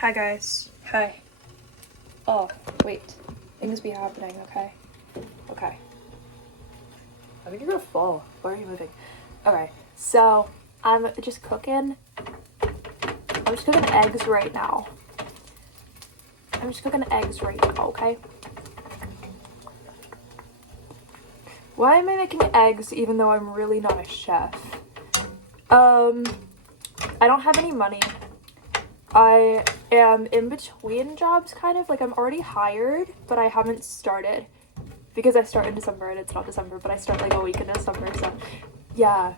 Hi guys. Hi. Oh, wait. Things be happening, okay? Okay. I think you're gonna fall. Why are you moving? Okay, so I'm just cooking. I'm just cooking eggs right now. Okay? Why am I making eggs even though I'm really not a chef? I don't have any money. I am in between jobs, kind of. Like, I'm already hired, but I haven't started. Because I start in December, and it's not December, but I start, like, a week in December, so, yeah.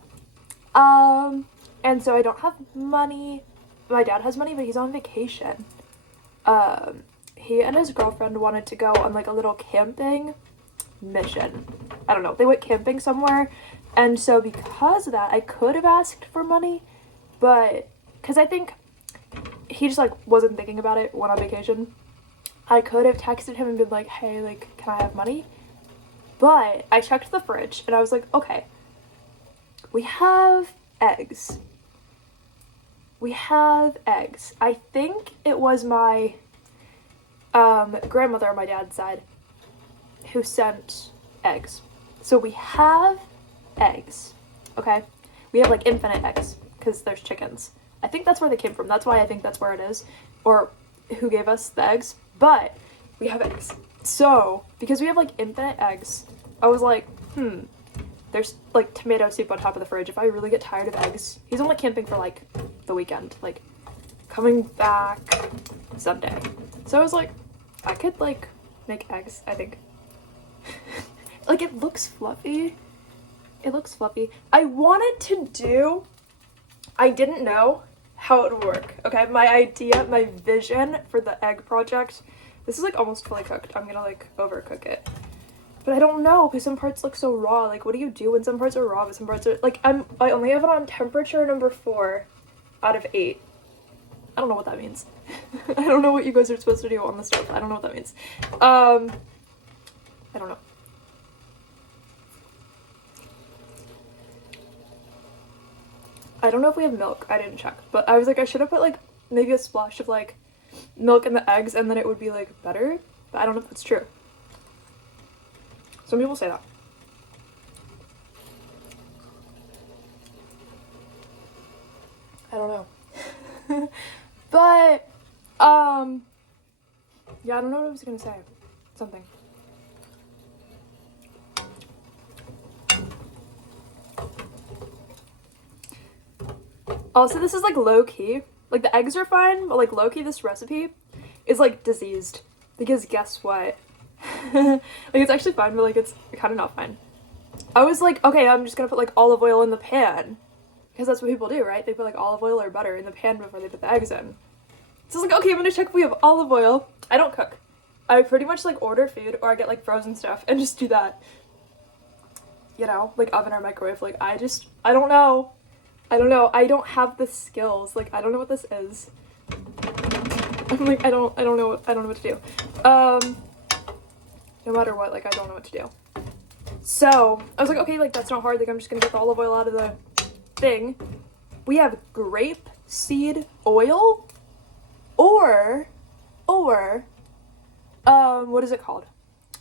And so I don't have money. My dad has money, but he's on vacation. He and his girlfriend wanted to go on, like, a little camping mission. I don't know. They went camping somewhere, and so because of that, I could have asked for money, but, because I think he just, like, wasn't thinking about it, went on vacation. I could have texted him and been like, hey, like, can I have money? But I checked the fridge, and I was like, okay, we have eggs. I think it was my grandmother on my dad's side who sent eggs. So we have eggs, okay? We have, like, infinite eggs, because there's chickens. I think that's where they came from. That's why I think that's where it is. Or who gave us the eggs. But we have eggs. So, because we have, like, infinite eggs, I was like, there's, like, tomato soup on top of the fridge. If I really get tired of eggs, he's only camping for, like, the weekend. Like, coming back Sunday. So I was like, I could, like, make eggs, I think. Like, it looks fluffy. I didn't know how it would work, okay? My vision for the egg project, this is, like, almost fully cooked. I'm gonna, like, overcook it. But I don't know, because some parts look so raw. Like, what do you do when some parts are raw, but some parts are, like, I only have it on temperature number 4 out of 8. I don't know what that means. I don't know what you guys are supposed to do on the stove. I don't know what that means. I don't know. I don't know if we have milk. I didn't check. But I was like, I should have put, like, maybe a splash of, like, milk in the eggs and then it would be, like, better. But I don't know if that's true. Some people say that. I don't know. But, yeah, I don't know what I was gonna say. Something. Also, this is, like, low-key. Like, the eggs are fine, but, like, low-key, this recipe is, like, diseased. Because guess what? Like, it's actually fine, but, like, it's kind of not fine. I was like, okay, I'm just gonna put, like, olive oil in the pan. Because that's what people do, right? They put, like, olive oil or butter in the pan before they put the eggs in. So I was like, okay, I'm gonna check if we have olive oil. I don't cook. I pretty much, like, order food, or I get, like, frozen stuff, and just do that. You know? Like, oven or microwave. Like, I don't know. I don't have the skills. Like, I don't know what this is. I'm like, I don't know what to do. No matter what, like, I don't know what to do. So, I was like, okay, like, that's not hard. Like, I'm just gonna get the olive oil out of the thing. We have grape seed oil or what is it called?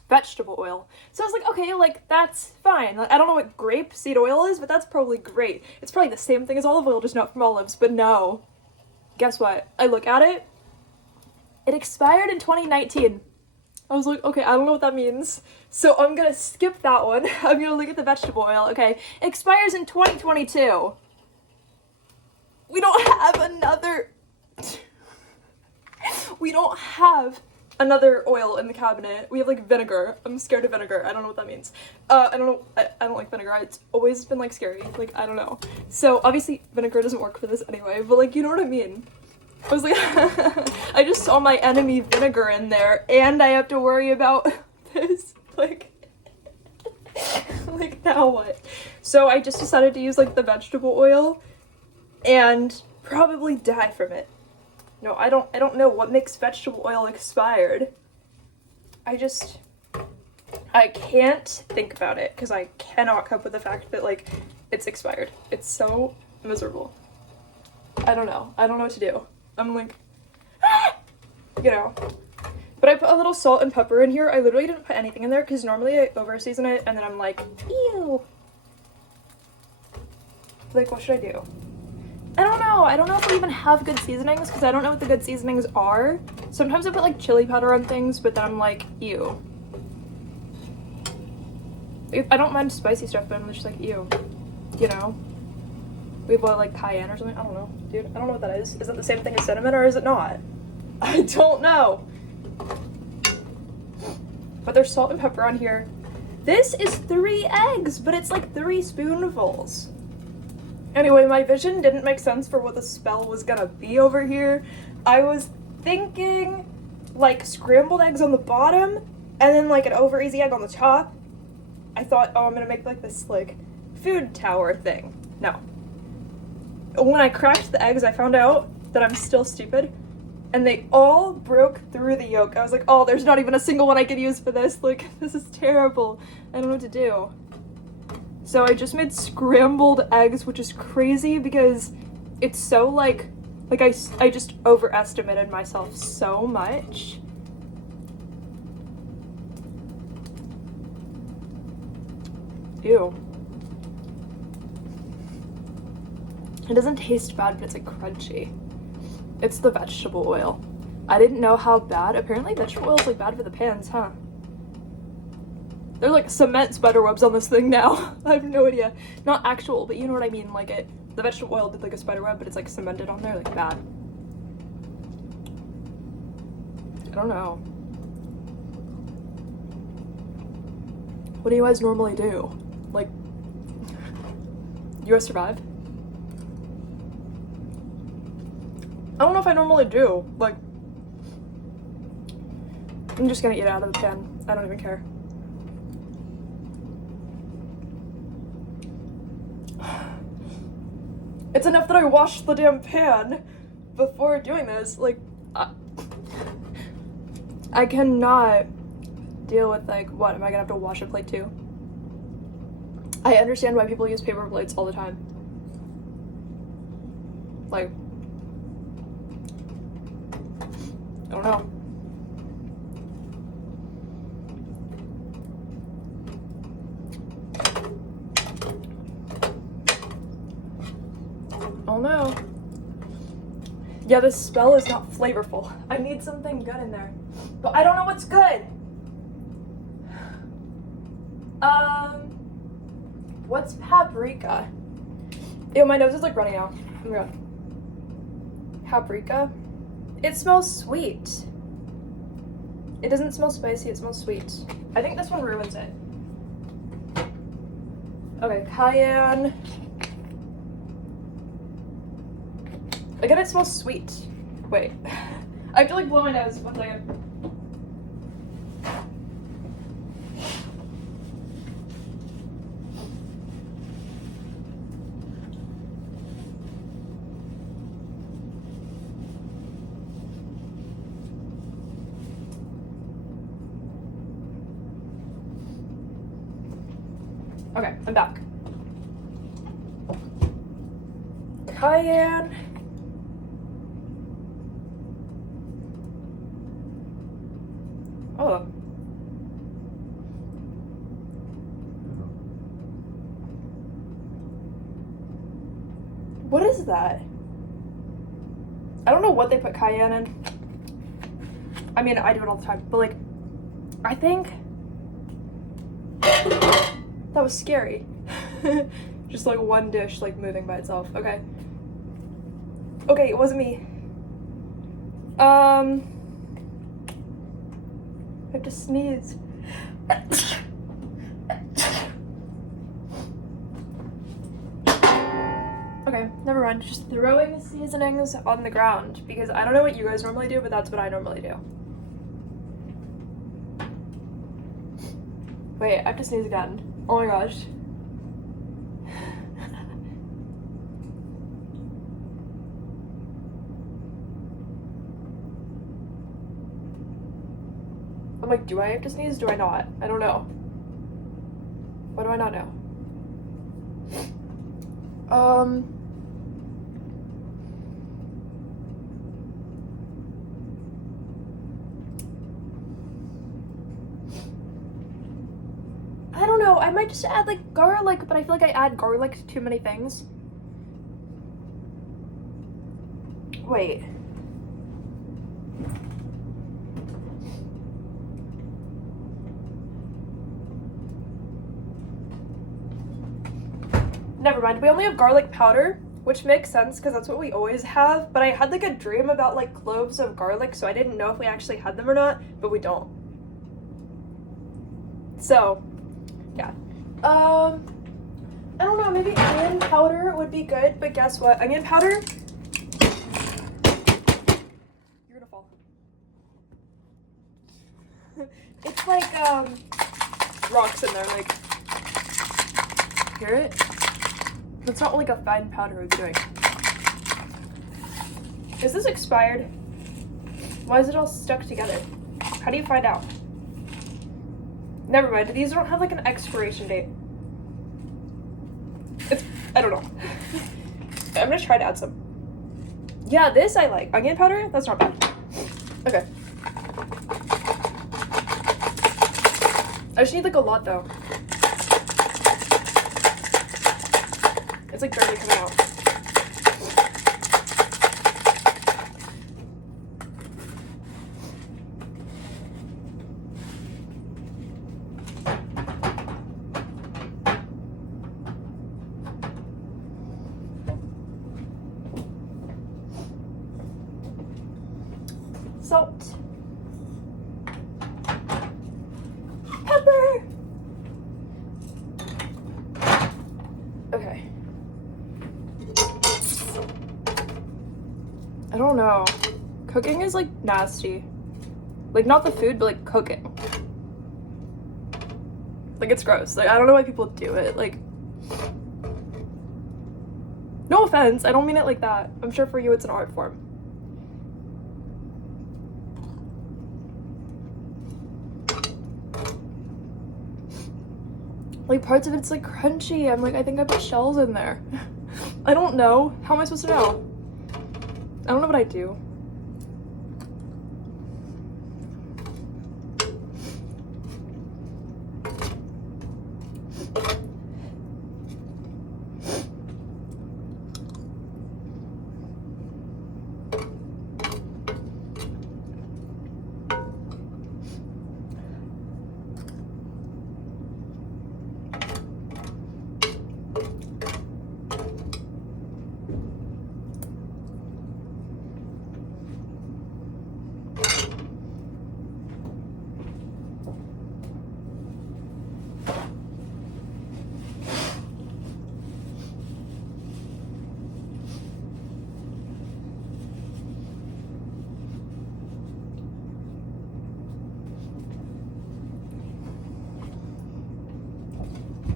Vegetable oil. So I was like, okay, like, that's fine. Like, I don't know what grape seed oil is, but that's probably great. It's probably the same thing as olive oil, just not from olives, but no. Guess what? I look at it. It expired in 2019. I was like, okay, I don't know what that means. So I'm gonna skip that one. I'm gonna look at the vegetable oil, okay? It expires in 2022. We don't have another oil in the cabinet. We have, like, vinegar. I'm scared of vinegar. I don't know what that means. I don't know. I don't like vinegar. It's always been, like, scary. Like, I don't know. So obviously vinegar doesn't work for this anyway, but, like, you know what I mean? I was like, I just saw my enemy vinegar in there, and I have to worry about this. Like, like, now what? So I just decided to use, like, the vegetable oil, and probably die from it. No, I don't know what makes vegetable oil expired. I can't think about it, because I cannot cope with the fact that, like, it's expired. It's so miserable. I don't know what to do. I'm like, you know. But I put a little salt and pepper in here. I literally didn't put anything in there because normally I over-season it and then I'm like, ew. Like, what should I do? I don't know. I don't know if we even have good seasonings because I don't know what the good seasonings are. Sometimes I put like chili powder on things, but then I'm like, ew. I don't mind spicy stuff, but I'm just like, ew. You know? We have what, like cayenne or something? I don't know. Dude, I don't know what that is. Is it the same thing as cinnamon or is it not? I don't know. But there's salt and pepper on here. This is 3 eggs, but it's like 3 spoonfuls. Anyway, my vision didn't make sense for what the spell was gonna be over here. I was thinking like scrambled eggs on the bottom and then like an over easy egg on the top. I thought, oh, I'm gonna make like this like food tower thing. No. When I cracked the eggs, I found out that I'm still stupid and they all broke through the yolk. I was like, oh, there's not even a single one I could use for this. Like, this is terrible. I don't know what to do. So I just made scrambled eggs, which is crazy because it's so like I just overestimated myself so much. Ew. It doesn't taste bad, but it's like crunchy. It's the vegetable oil. I didn't know how bad. Apparently vegetable oil is like bad for the pans, huh? There's like cement spider webs on this thing now. I have no idea. Not actual, but you know what I mean. Like the vegetable oil did like a spider web, but it's like cemented on there, like bad. I don't know. What do you guys normally do? Like, you guys survive? I don't know if I normally do. Like, I'm just gonna eat it out of the pan. I don't even care. It's enough that I washed the damn pan before doing this. Like, I cannot deal with like, what, am I gonna have to wash a plate too? I understand why people use paper plates all the time. Like, I don't know. Oh no. Yeah, this spell is not flavorful. I need something good in there. But I don't know what's good. What's paprika? Ew, my nose is like running out. Oh my god. Paprika? It smells sweet. It doesn't smell spicy, it smells sweet. I think this one ruins it. Okay, cayenne. Again, it smells sweet. Wait. I have to like blow my nose. 1 second. Okay, I'm back. Cayenne. Oh. What is that? I don't know what they put cayenne in. I mean, I do it all the time, but like, I think that was scary. Just like one dish like moving by itself. Okay. Okay, it wasn't me. I have to sneeze. Okay, never mind. Just throwing the seasonings on the ground because I don't know what you guys normally do, but that's what I normally do. Wait, I have to sneeze again. Oh my gosh. I'm like, do I have to sneeze? Do I not? I don't know. What do I not know? Um, know. I might just add like garlic, but I feel like I add garlic to too many things. Wait. Never mind. We only have garlic powder, which makes sense because that's what we always have. But I had like a dream about like cloves of garlic, so I didn't know if we actually had them or not, but we don't. So, yeah. I don't know, maybe onion powder would be good, but guess what? Onion powder, you're gonna fall. It's like, rocks in there, like, hear it? That's not like a fine powder we're doing. Is this expired? Why is it all stuck together? How do you find out? Never mind, these don't have like an expiration date. I don't know. I'm gonna try to add some. Yeah, this I like. Onion powder? That's not bad. Okay. I just need like a lot though. It's like dirty coming out. Salt. Pepper. Okay. I don't know. Cooking is like nasty. Like not the food, but like cooking. Like it's gross. Like I don't know why people do it. Like no offense, I don't mean it like that. I'm sure for you it's an art form. Like parts of it's like crunchy. I'm like, I think I put shells in there. I don't know. How am I supposed to know? I don't know what I do.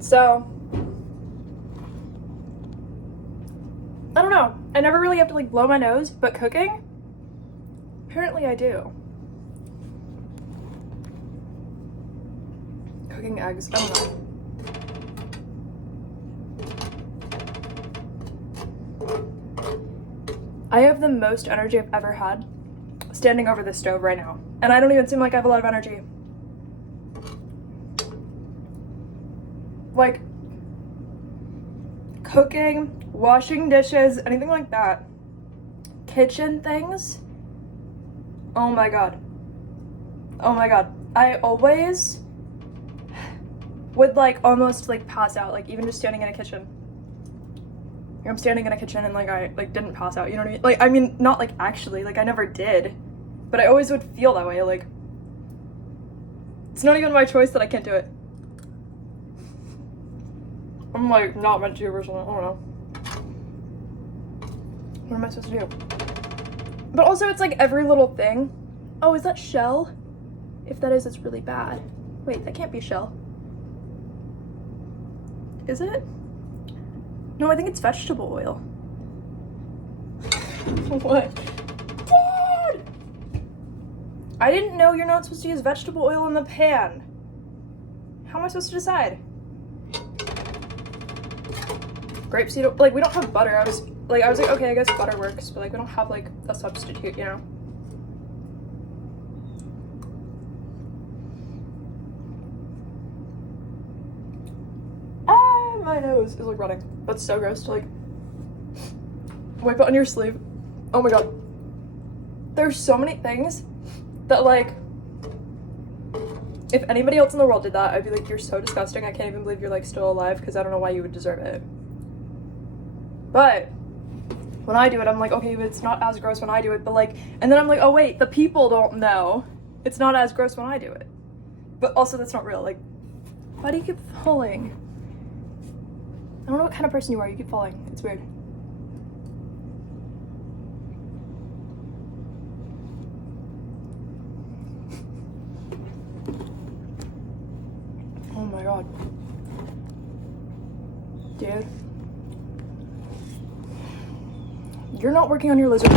So, I don't know. I never really have to like blow my nose, but cooking, apparently I do. Cooking eggs, I don't know. I have the most energy I've ever had standing over the stove right now. And I don't even seem like I have a lot of energy. Like, cooking, washing dishes, anything like that. Kitchen things. Oh my god. Oh my god. I always would like almost like pass out, like even just standing in a kitchen. Like, I'm standing in a kitchen and like I like didn't pass out, you know what I mean? Like, I mean, not like actually, like I never did, but I always would feel that way, like it's not even my choice that I can't do it. I'm like not meant to or something. I don't know. What am I supposed to do? But also it's like every little thing. Oh, is that shell? If that is, it's really bad. Wait, that can't be shell. Is it? No, I think it's vegetable oil. What? Dad! I didn't know you're not supposed to use vegetable oil in the pan. How am I supposed to decide? Grapeseed, like we don't have butter. I was like, okay, I guess butter works, but like we don't have like a substitute, you know? my nose is like running. That's so gross to like wipe it on your sleeve. Oh my god. There's so many things that like, if anybody else in the world did that, I'd be like, you're so disgusting. I can't even believe you're like still alive, because I don't know why you would deserve it. But when I do it, I'm like, okay, but it's not as gross when I do it. But like, and then I'm like, oh wait, the people don't know. It's not as gross when I do it. But also that's not real. Like, why do you keep falling? I don't know what kind of person you are. You keep falling. It's weird. Oh my god. Dude. You're not working on your lizard.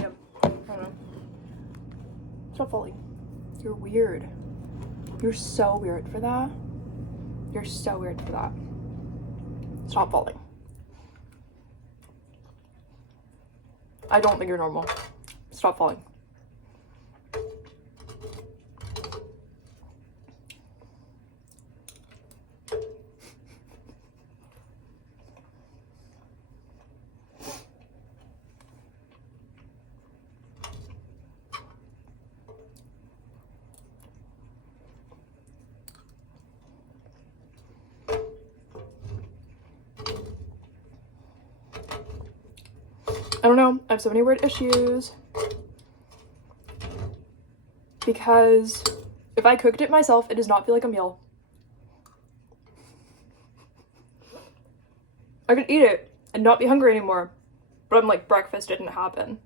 Yep. I don't know. Stop falling. You're weird. You're so weird for that. You're so weird for that. Stop falling. I don't think you're normal. Stop falling. I don't know. I have so many weird issues. Because if I cooked it myself, it does not feel like a meal. I could eat it and not be hungry anymore. But I'm like, breakfast didn't happen.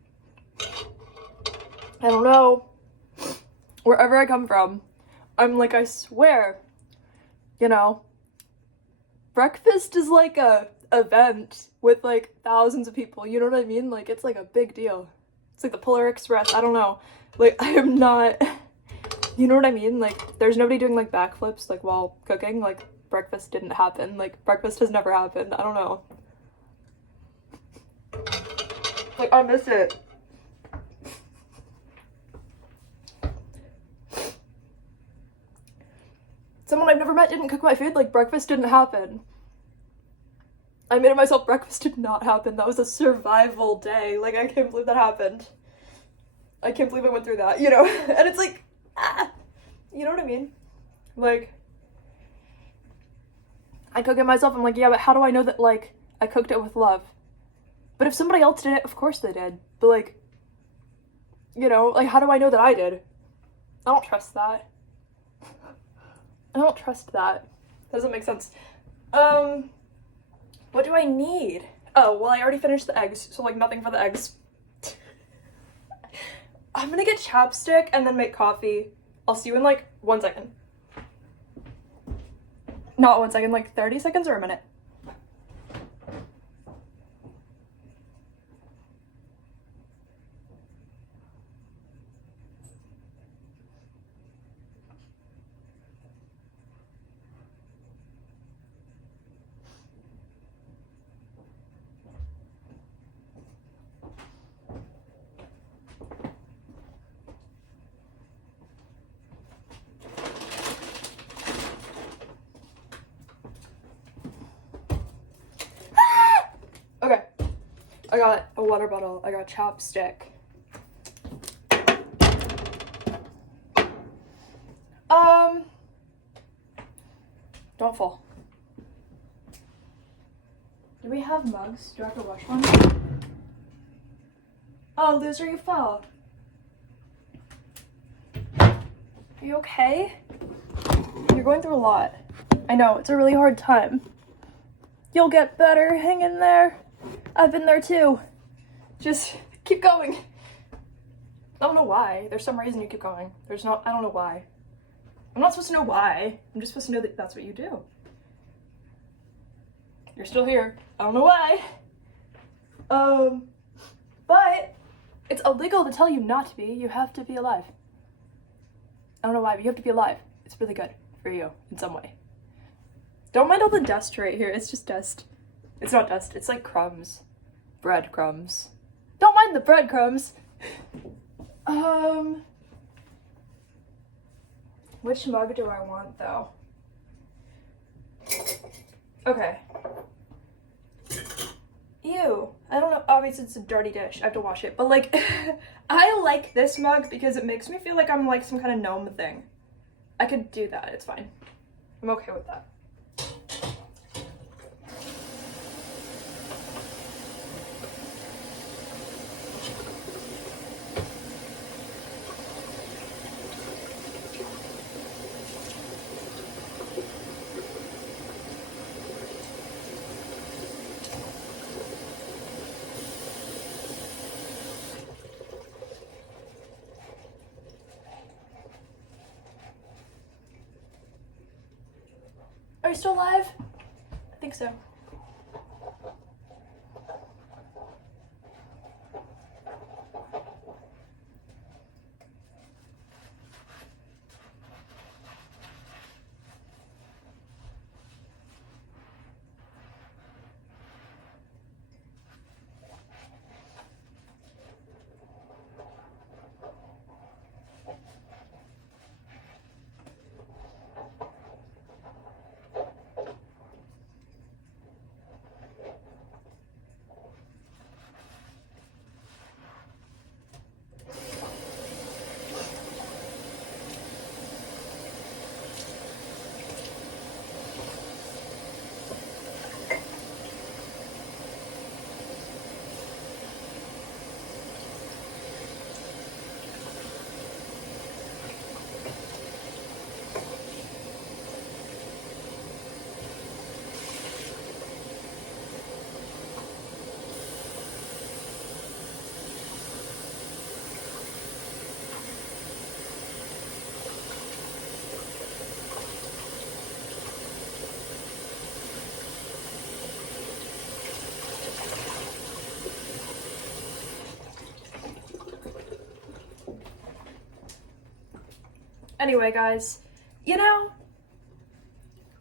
I don't know. Wherever I come from, I'm like, I swear, you know, breakfast is like a event with like thousands of people, you know what I mean? Like, it's like a big deal. It's like the Polar Express. I don't know, like, I am not, you know what I mean? Like, there's nobody doing like backflips like while cooking. Like, breakfast didn't happen. Like, breakfast has never happened. I don't know, like, I miss it. Someone I've never met didn't cook my food. Like, breakfast didn't happen. I made it myself. Breakfast did not happen. That was a survival day. Like, I can't believe that happened. I can't believe I went through that, you know? And it's like, you know what I mean? Like, I cook it myself. I'm like, yeah, but how do I know that, like, I cooked it with love? But if somebody else did it, of course they did. But, like, you know, like, how do I know that I did? I don't trust that. I don't trust that. Doesn't make sense. What do I need? Oh, well, I already finished the eggs, so like nothing for the eggs. I'm gonna get chapstick and then make coffee. I'll see you in like 1 second. Not 1 second, like 30 seconds or a minute. Okay, I got a water bottle, I got chapstick. Don't fall. Do we have mugs? Do I have to wash one? Oh, loser, you fell. Are you okay? You're going through a lot. I know, it's a really hard time. You'll get better, hang in there. I've been there too. Just keep going. I don't know why. There's some reason you keep going. I don't know why. I'm not supposed to know why. I'm just supposed to know that that's what you do. You're still here. I don't know why. But it's illegal to tell you not to be. You have to be alive. I don't know why, but you have to be alive. It's really good for you in some way. Don't mind all the dust right here. It's just dust. It's not dust. It's like crumbs. Breadcrumbs. Don't mind the breadcrumbs. Which mug do I want, though? Okay. Ew. I don't know. Obviously, it's a dirty dish. I have to wash it. But, like, I like this mug because it makes me feel like I'm, like, some kind of gnome thing. I could do that. It's fine. I'm okay with that. Are you still alive? I think so. Anyway, guys, you know,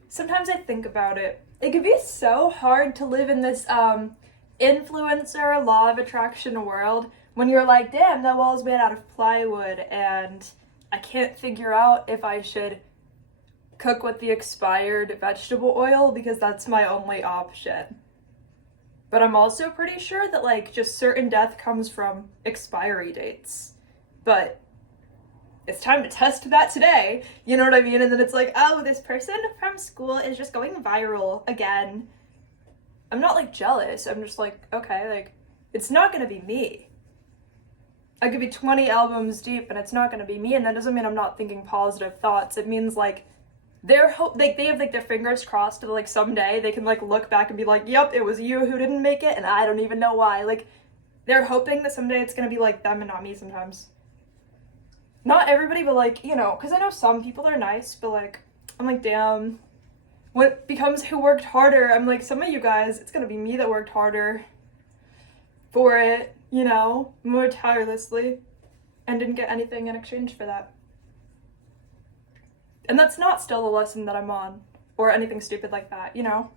sometimes I think about it. It can be so hard to live in this influencer law of attraction world when you're like, damn, that wall's made out of plywood and I can't figure out if I should cook with the expired vegetable oil because that's my only option. But I'm also pretty sure that, like, just certain death comes from expiry dates. But it's time to test that today, you know what I mean? And then it's like, oh, this person from school is just going viral again. I'm not, like, jealous. I'm just like, okay, like, it's not gonna be me. I could be 20 albums deep and it's not gonna be me, and that doesn't mean I'm not thinking positive thoughts. It means, like, they have, like, their fingers crossed that, like, someday they can, like, look back and be like, yep, it was you who didn't make it, and I don't even know why. Like, they're hoping that someday it's gonna be, like, them and not me sometimes. Not everybody, but, like, you know, because I know some people are nice, but, like, I'm like, damn. When it becomes who worked harder, I'm like, some of you guys, it's gonna be me that worked harder for it, you know, more tirelessly, and didn't get anything in exchange for that. And that's not still the lesson that I'm on, or anything stupid like that, you know?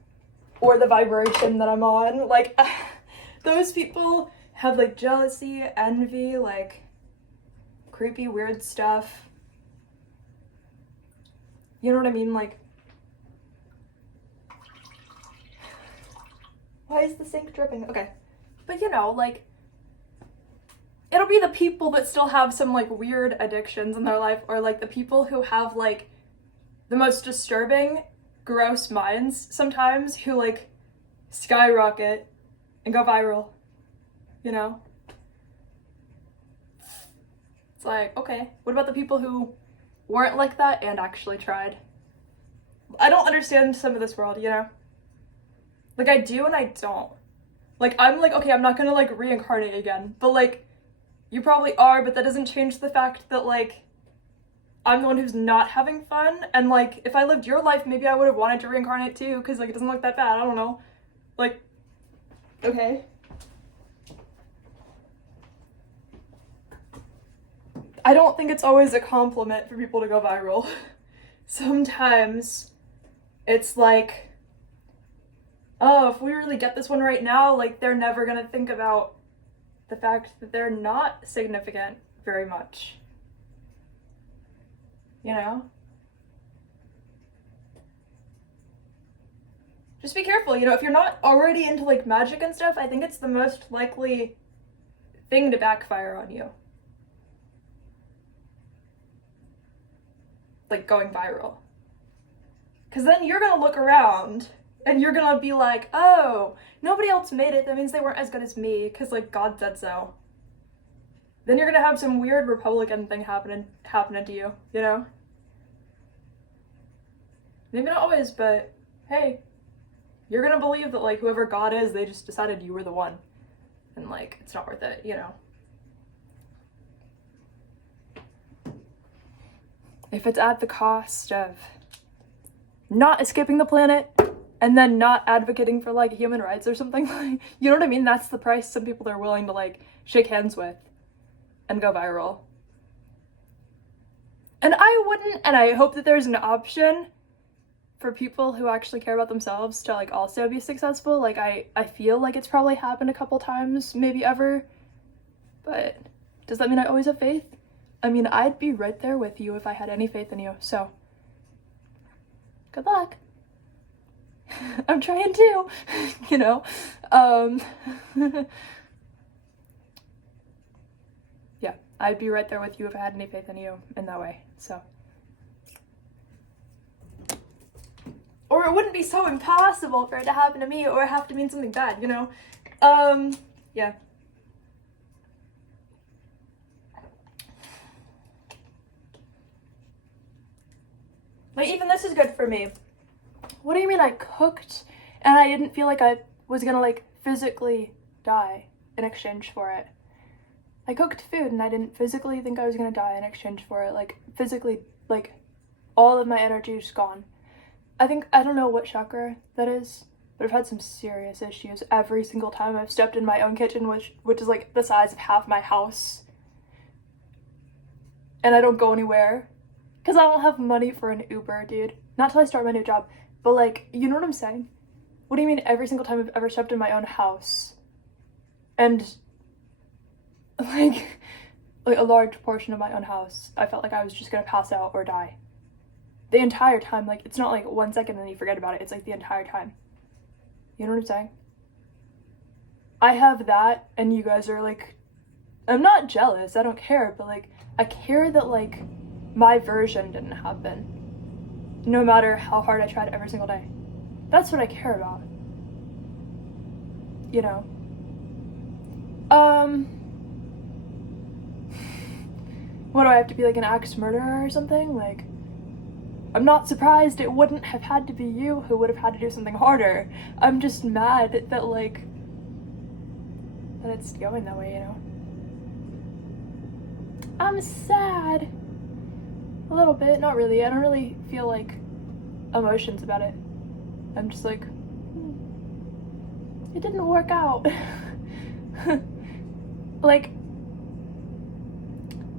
Or the vibration that I'm on. Like, those people have, like, jealousy, envy, like, creepy, weird stuff. You know what I mean? Like, why is the sink dripping? Okay. But, you know, like, it'll be the people that still have some, like, weird addictions in their life, or, like, the people who have, like, the most disturbing, gross minds sometimes, who, like, skyrocket and go viral, you know? It's like, okay, what about the people who weren't like that and actually tried? I don't understand some of this world, you know? Like, I do and I don't. Like, I'm like, okay, I'm not gonna, like, reincarnate again, but, like, you probably are, but that doesn't change the fact that, like, I'm the one who's not having fun, and, like, if I lived your life, maybe I would have wanted to reincarnate too, because, like, it doesn't look that bad, I don't know. Like, okay. I don't think it's always a compliment for people to go viral. Sometimes it's like, oh, if we really get this one right now, like, they're never gonna think about the fact that they're not significant very much. You know? just be careful, you know, if you're not already into like magic and stuff, I think it's the most likely thing to backfire on you. Like going viral. Because then you're gonna look around and you're gonna be like, oh, nobody else made it, that means they weren't as good as me, because like God said so. Then you're gonna have some weird Republican thing happening to you, you know? Maybe not always, but hey, you're gonna believe that like whoever God is, they just decided you were the one. And like, it's not worth it, you know? If it's at the cost of not escaping the planet and then not advocating for like human rights or something, like, you know what I mean? That's the price some people are willing to like shake hands with and go viral. And I wouldn't, and I hope that there's an option for people who actually care about themselves to like also be successful. Like I feel like it's probably happened a couple times, maybe ever, but does that mean I always have faith? I mean, I'd be right there with you if I had any faith in you, so good luck. I'm trying to, you know. Yeah, I'd be right there with you if I had any faith in you in that way, so. Or it wouldn't be so impossible for it to happen to me or have to mean something bad, you know? Yeah. Like, even this is good for me. What do you mean I cooked and I didn't feel like I was gonna, like, physically die in exchange for it? I cooked food and I didn't physically think I was gonna die in exchange for it. Like, physically, like, all of my energy is gone. I don't know what chakra that is, but I've had some serious issues every single time I've stepped in my own kitchen, which is, like, the size of half my house. And I don't go anywhere. Because I don't have money for an Uber, dude. Not till I start my new job. But, like, you know what I'm saying? What do you mean every single time I've ever stepped in my own house? And, like a large portion of my own house, I felt like I was just gonna pass out or die. The entire time. Like, it's not, like, 1 second and then you forget about it. It's, like, the entire time. You know what I'm saying? I have that, and you guys are, like... I'm not jealous. I don't care. But, like, I care that, like... my version didn't happen, no matter how hard I tried every single day. That's what I care about, you know. What do I have to be, like an axe murderer or something? Like, I'm not surprised it wouldn't have had to be you who would have had to do something harder. I'm just mad that like that it's going that way, you know. I'm sad. A little bit, not really. I don't really feel like emotions about it. I'm just like, it didn't work out. Like,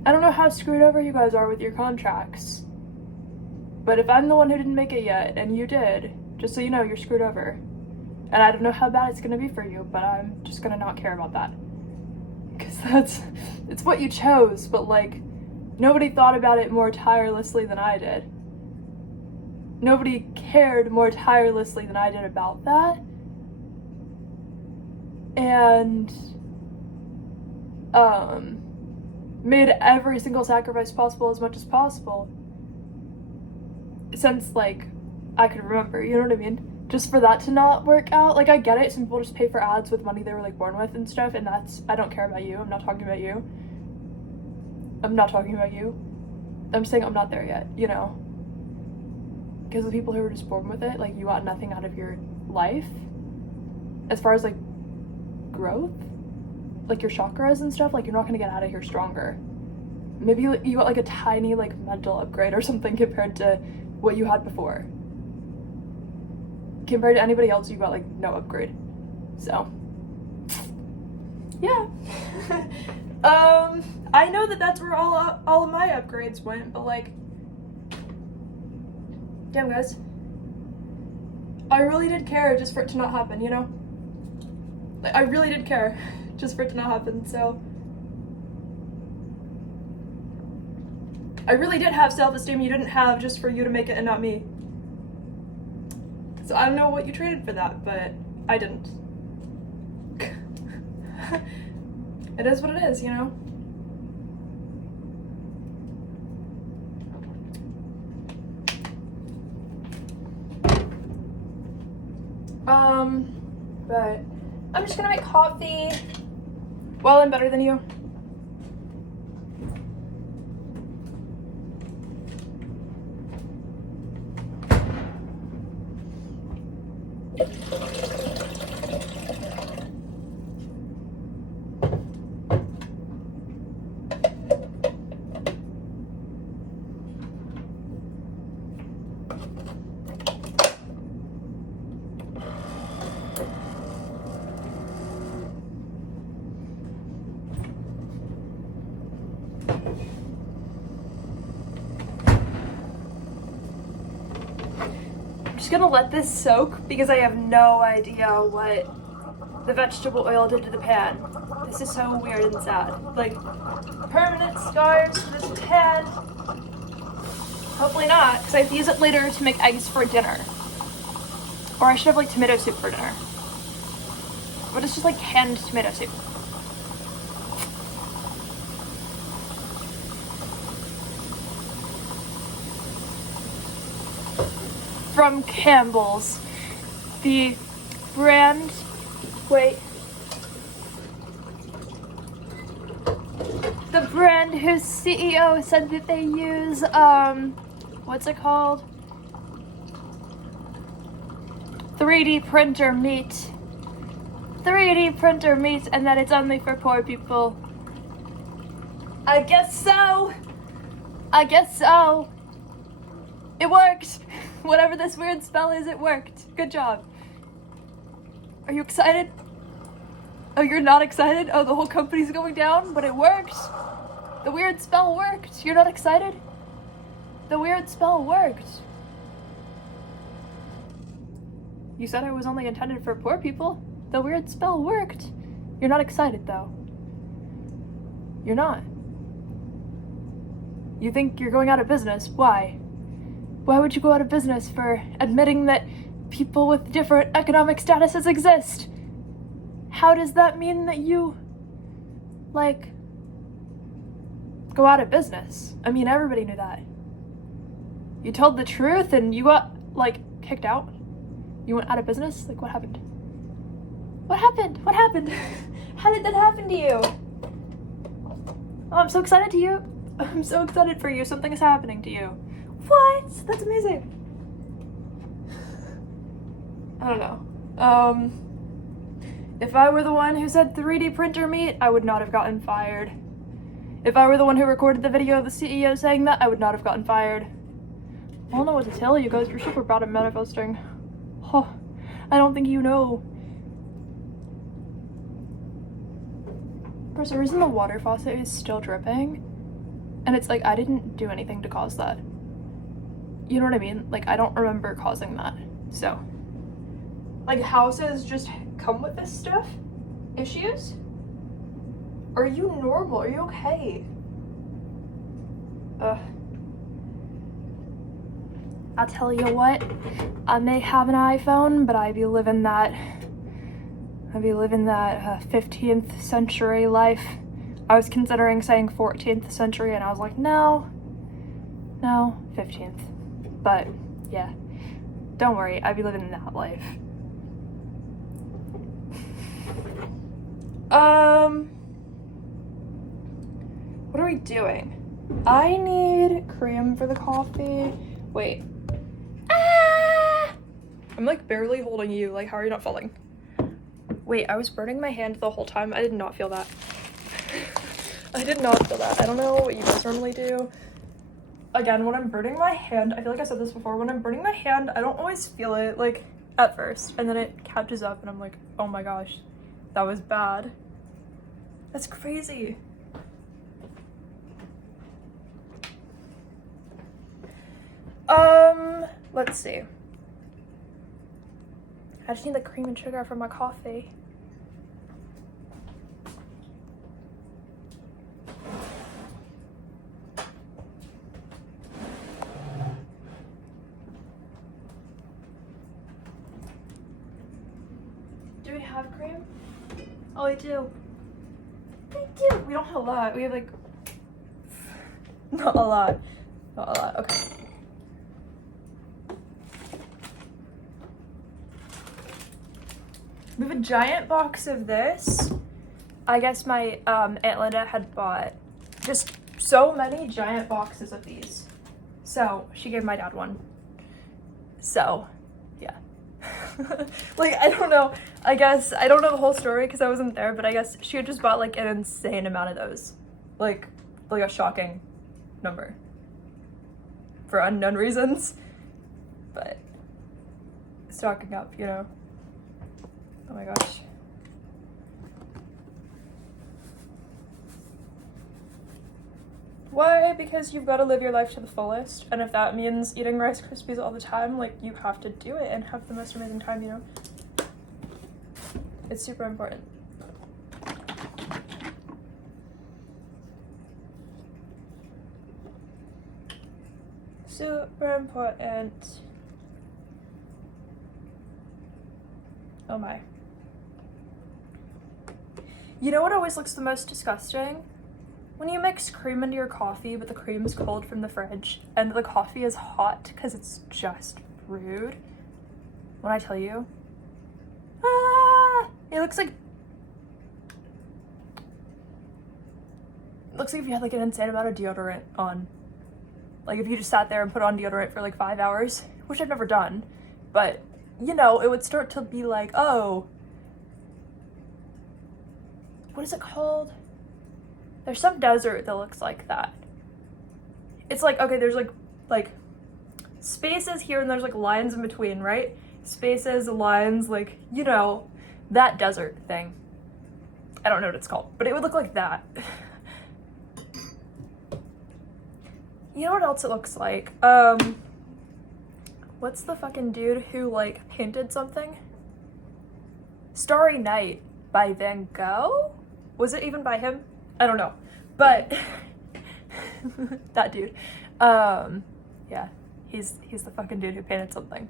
I don't know how screwed over you guys are with your contracts, but if I'm the one who didn't make it yet and you did, just so you know, you're screwed over. And I don't know how bad it's gonna be for you, but I'm just gonna not care about that. Because it's what you chose, but like, nobody thought about it more tirelessly than I did. Nobody cared more tirelessly than I did about that. And, made every single sacrifice possible as much as possible. Since, like, I could remember, you know what I mean? Just for that to not work out. Like, I get it, some people just pay for ads with money they were, like, born with and stuff, and that's, I don't care about you, I'm not talking about you. I'm not talking about you. I'm saying I'm not there yet, you know? Because the people who were just born with it, like, you got nothing out of your life. As far as, like, growth, like, your chakras and stuff, like, you're not gonna get out of here stronger. Maybe you got, like, a tiny, like, mental upgrade or something compared to what you had before. Compared to anybody else, you got, like, no upgrade. So, yeah. I know that that's where all of my upgrades went, but, like, damn, guys. I really did care just for it to not happen, you know? Like, I really did care just for it to not happen, so. I really did have self-esteem you didn't have just for you to make it and not me. So I don't know what you traded for that, but I didn't. It is what it is, you know? But I'm just gonna make coffee. Well, I'm better than you. I'm just gonna let this soak because I have no idea what the vegetable oil did to the pan. This is so weird and sad. Like, permanent scars to this pan. Hopefully not, because I have to use it later to make eggs for dinner. Or I should have like tomato soup for dinner. But it's just like canned tomato soup. From Campbell's. The brand, wait. The brand whose CEO said that they use, what's it called? 3D printer meat. 3D printer meat, and that it's only for poor people. I guess so. I guess so. It worked. Whatever this weird spell is, it worked. Good job. Are you excited? Oh, you're not excited? Oh, the whole company's going down, but it worked. The weird spell worked. You're not excited? The weird spell worked. You said it was only intended for poor people. The weird spell worked. You're not excited, though. You're not. You think you're going out of business. Why? Why would you go out of business for admitting that people with different economic statuses exist? How does that mean that you, like, go out of business? I mean, everybody knew that. You told the truth and you got, like, kicked out? You went out of business? Like, what happened? What happened? What happened? How did that happen to you? Oh, I'm so excited to you. I'm so excited for you. Something is happening to you. What? That's amazing. I don't know. If I were the one who said 3D printer meat, I would not have gotten fired. If I were the one who recorded the video of the CEO saying that, I would not have gotten fired. I don't know what to tell you guys. You're super bad at manifesting. Oh, I don't think you know. For some reason, the water faucet is still dripping. And it's like, I didn't do anything to cause that. You know what I mean? Like, I don't remember causing that. So, like, houses just come with this stuff? Issues? Are you normal? Are you okay? I'll tell you what, I may have an iPhone, but I be living that 15th century life. I was considering saying 14th century, and I was like, no, 15th. But, yeah, don't worry, I be living that life. What are we doing? I need cream for the coffee. Wait. Ah! I'm like barely holding you. Like, how are you not falling? Wait, I was burning my hand the whole time. I did not feel that. I did not feel that. I don't know what you guys normally do. Again, when I'm burning my hand, I feel like I said this before, when I'm burning my hand, I don't always feel it, like, at first. And then it catches up and I'm like, oh my gosh, that was bad. That's crazy. Let's see. I just need the cream and sugar for my coffee. have cream? Oh, we do. We do. We don't have a lot. We have like not a lot. Not a lot. Okay. We have a giant box of this. I guess my Aunt Linda had bought just so many giant boxes of these. So she gave my dad one. So, yeah. Like, I don't know. I guess, I don't know the whole story because I wasn't there, but I guess she had just bought like an insane amount of those. Like a shocking number. For unknown reasons. But, stocking up, you know. Oh my gosh. Why? Because you've got to live your life to the fullest, and if that means eating Rice Krispies all the time, like, you have to do it and have the most amazing time, you know? It's super important. Super important. Oh my. You know what always looks the most disgusting? When you mix cream into your coffee, but the cream is cold from the fridge, and the coffee is hot because it's just brewed. When I tell you, it looks like if you had like an insane amount of deodorant on. Like if you just sat there and put on deodorant for like 5 hours, which I've never done, but you know, it would start to be like, oh, what is it called? There's some desert that looks like that. It's like, okay, there's like spaces here and there's like lines in between, right? Spaces, lines, like, you know, that desert thing. I don't know what it's called, but it would look like that. You know what else it looks like? What's the fucking dude who like painted something? Starry Night by Van Gogh? Was it even by him? I don't know, but that dude, yeah, he's the fucking dude who painted something.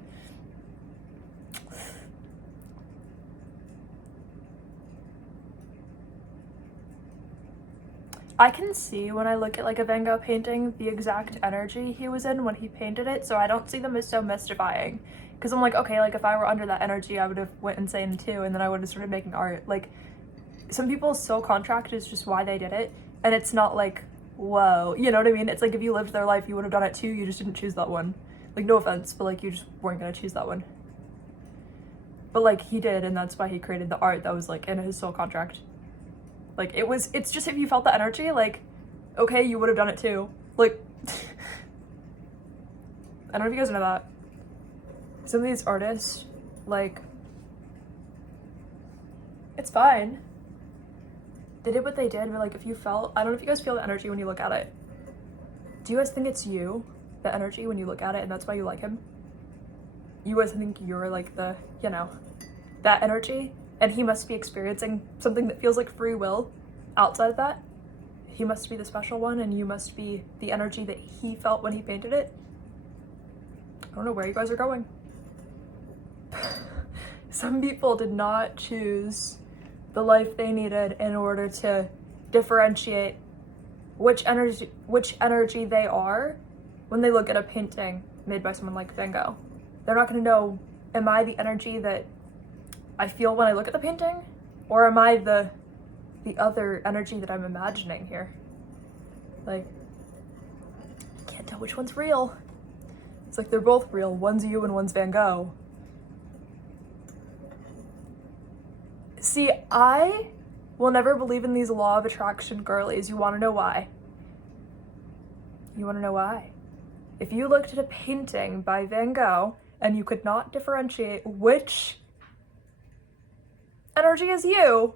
I can see when I look at like a Van Gogh painting the exact energy he was in when he painted it, so I don't see them as so mystifying. Because I'm like, okay, like if I were under that energy, I would have went insane too, and then I would have started making art. Like, some people's soul contract is just why they did it, and it's not like, whoa, you know what I mean? It's like if you lived their life, you would have done it too, you just didn't choose that one. Like, no offense, but like you just weren't gonna choose that one. But like he did, and that's why he created the art that was like in his soul contract. Like it's just if you felt the energy, like, okay, you would have done it too. Like, I don't know if you guys know that. Some of these artists, like, it's fine. They did what they did, but like if you felt, I don't know if you guys feel the energy when you look at it. Do you guys think it's you, the energy, when you look at it, and that's why you like him? You guys think you're like the, you know, that energy, and he must be experiencing something that feels like free will outside of that? He must be the special one, and you must be the energy that he felt when he painted it? I don't know where you guys are going. Some people did not choose the life they needed in order to differentiate which energy they are when they look at a painting made by someone like Van Gogh. They're not going to know, am I the energy that I feel when I look at the painting, or am I the other energy that I'm imagining here? Like, can't tell which one's real. It's like they're both real. One's you and one's Van Gogh. See, I will never believe in these law of attraction girlies. You want to know why? You want to know why? If you looked at a painting by Van Gogh and you could not differentiate which energy is you,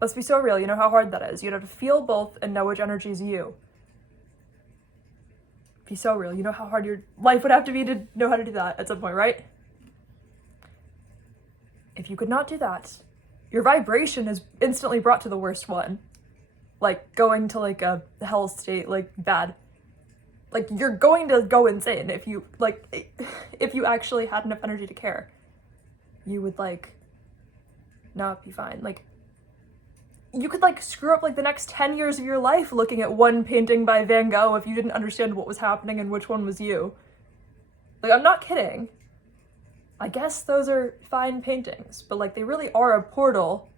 let's be so real, you know how hard that is. You'd have to feel both and know which energy is you. Be so real, you know how hard your life would have to be to know how to do that at some point, right? If you could not do that, your vibration is instantly brought to the worst one. Like going to like a hell state, like bad. Like you're going to go insane if you if you actually had enough energy to care. You would like not be fine. Like, you could, like, screw up, like, the next 10 years of your life looking at one painting by Van Gogh if you didn't understand what was happening and which one was you. Like, I'm not kidding. I guess those are fine paintings, but, like, they really are a portal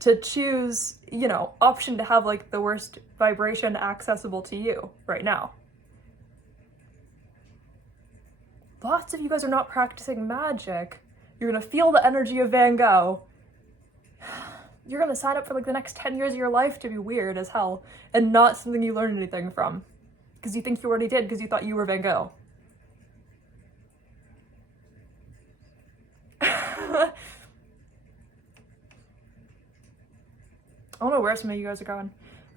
to choose, you know, option to have, like, the worst vibration accessible to you right now. Lots of you guys are not practicing magic. You're gonna feel the energy of Van Gogh. You're gonna sign up for, like, the next 10 years of your life to be weird as hell and not something you learned anything from. Because you think you already did because you thought you were Van Gogh. I don't know where some of you guys are going.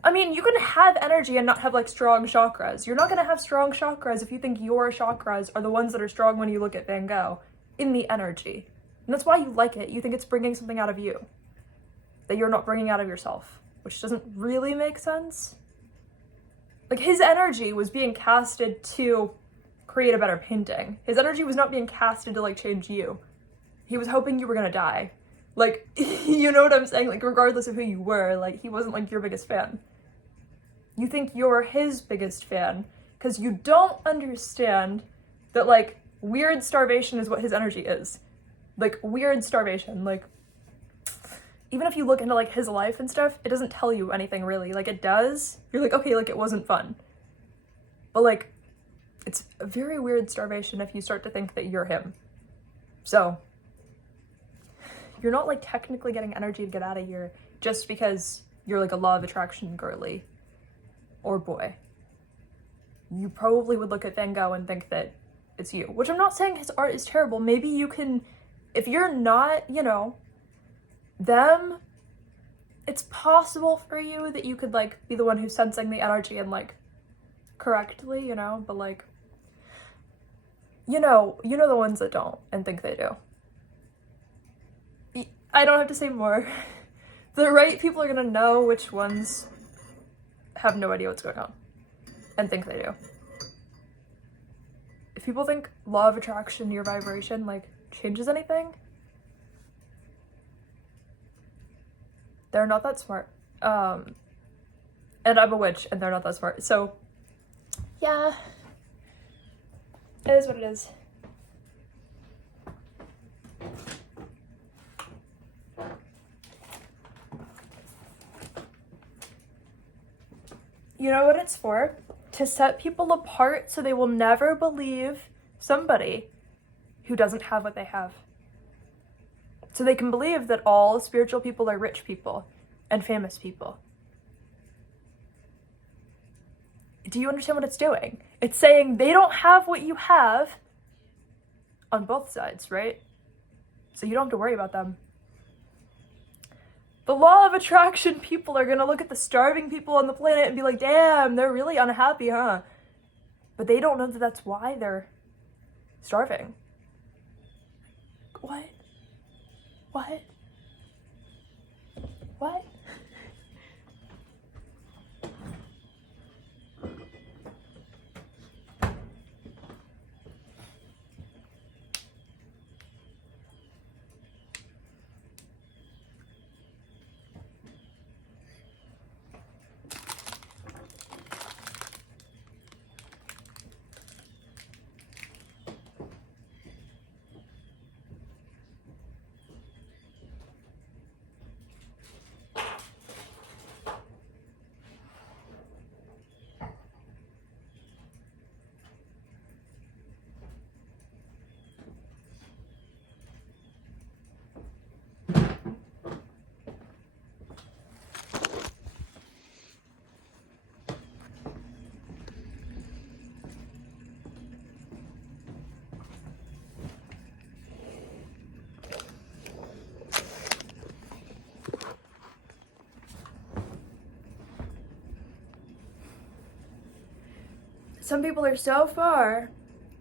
I mean, you can have energy and not have, like, strong chakras. You're not gonna have strong chakras if you think your chakras are the ones that are strong when you look at Van Gogh in the energy. And that's why you like it. You think it's bringing something out of you that you're not bringing out of yourself, which doesn't really make sense. Like, his energy was being casted to create a better painting. His energy was not being casted to, like, change you. He was hoping you were gonna die. Like, you know what I'm saying? Like, regardless of who you were, like, he wasn't, like, your biggest fan. You think you're his biggest fan because you don't understand that, like, weird starvation is what his energy is. Like, weird starvation. Like, even if you look into, like, his life and stuff, it doesn't tell you anything, really. Like, it does. You're like, okay, like, it wasn't fun. But, like, it's a very weird starvation if you start to think that you're him. So, you're not, like, technically getting energy to get out of here just because you're, like, a law of attraction girly or boy. You probably would look at Van Gogh and think that it's you. Which I'm not saying his art is terrible. Maybe you can, if you're not, you know, them, it's possible for you that you could, like, be the one who's sensing the energy and, like, correctly, you know, but, like, you know the ones that don't and think they do. I don't have to say more. The right people are gonna know which ones have no idea what's going on and think they do. If people think law of attraction, your vibration, like, changes anything, they're not that smart. And I'm a witch and they're not that smart. So, yeah, it is what it is. You know what it's for? To set people apart so they will never believe somebody who doesn't have what they have. So they can believe that all spiritual people are rich people and famous people. Do you understand what it's doing? It's saying they don't have what you have on both sides, right? So you don't have to worry about them. The law of attraction people are gonna look at the starving people on the planet and be like, damn, they're really unhappy, huh? But they don't know that that's why they're starving. What? What? What? Some people are so far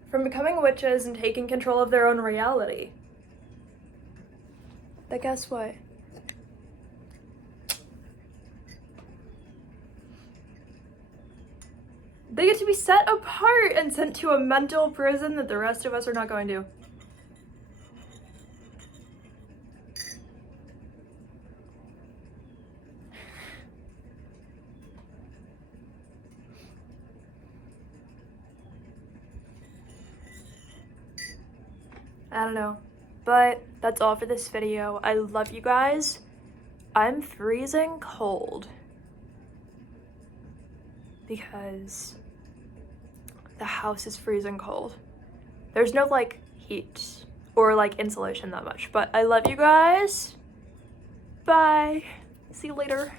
from becoming witches and taking control of their own reality that guess what? They get to be set apart and sent to a mental prison that the rest of us are not going to. I don't know. But that's all for this video. I love you guys. I'm freezing cold because the house is freezing cold. There's no like heat or like insulation that much, but I love you guys. Bye. See you later.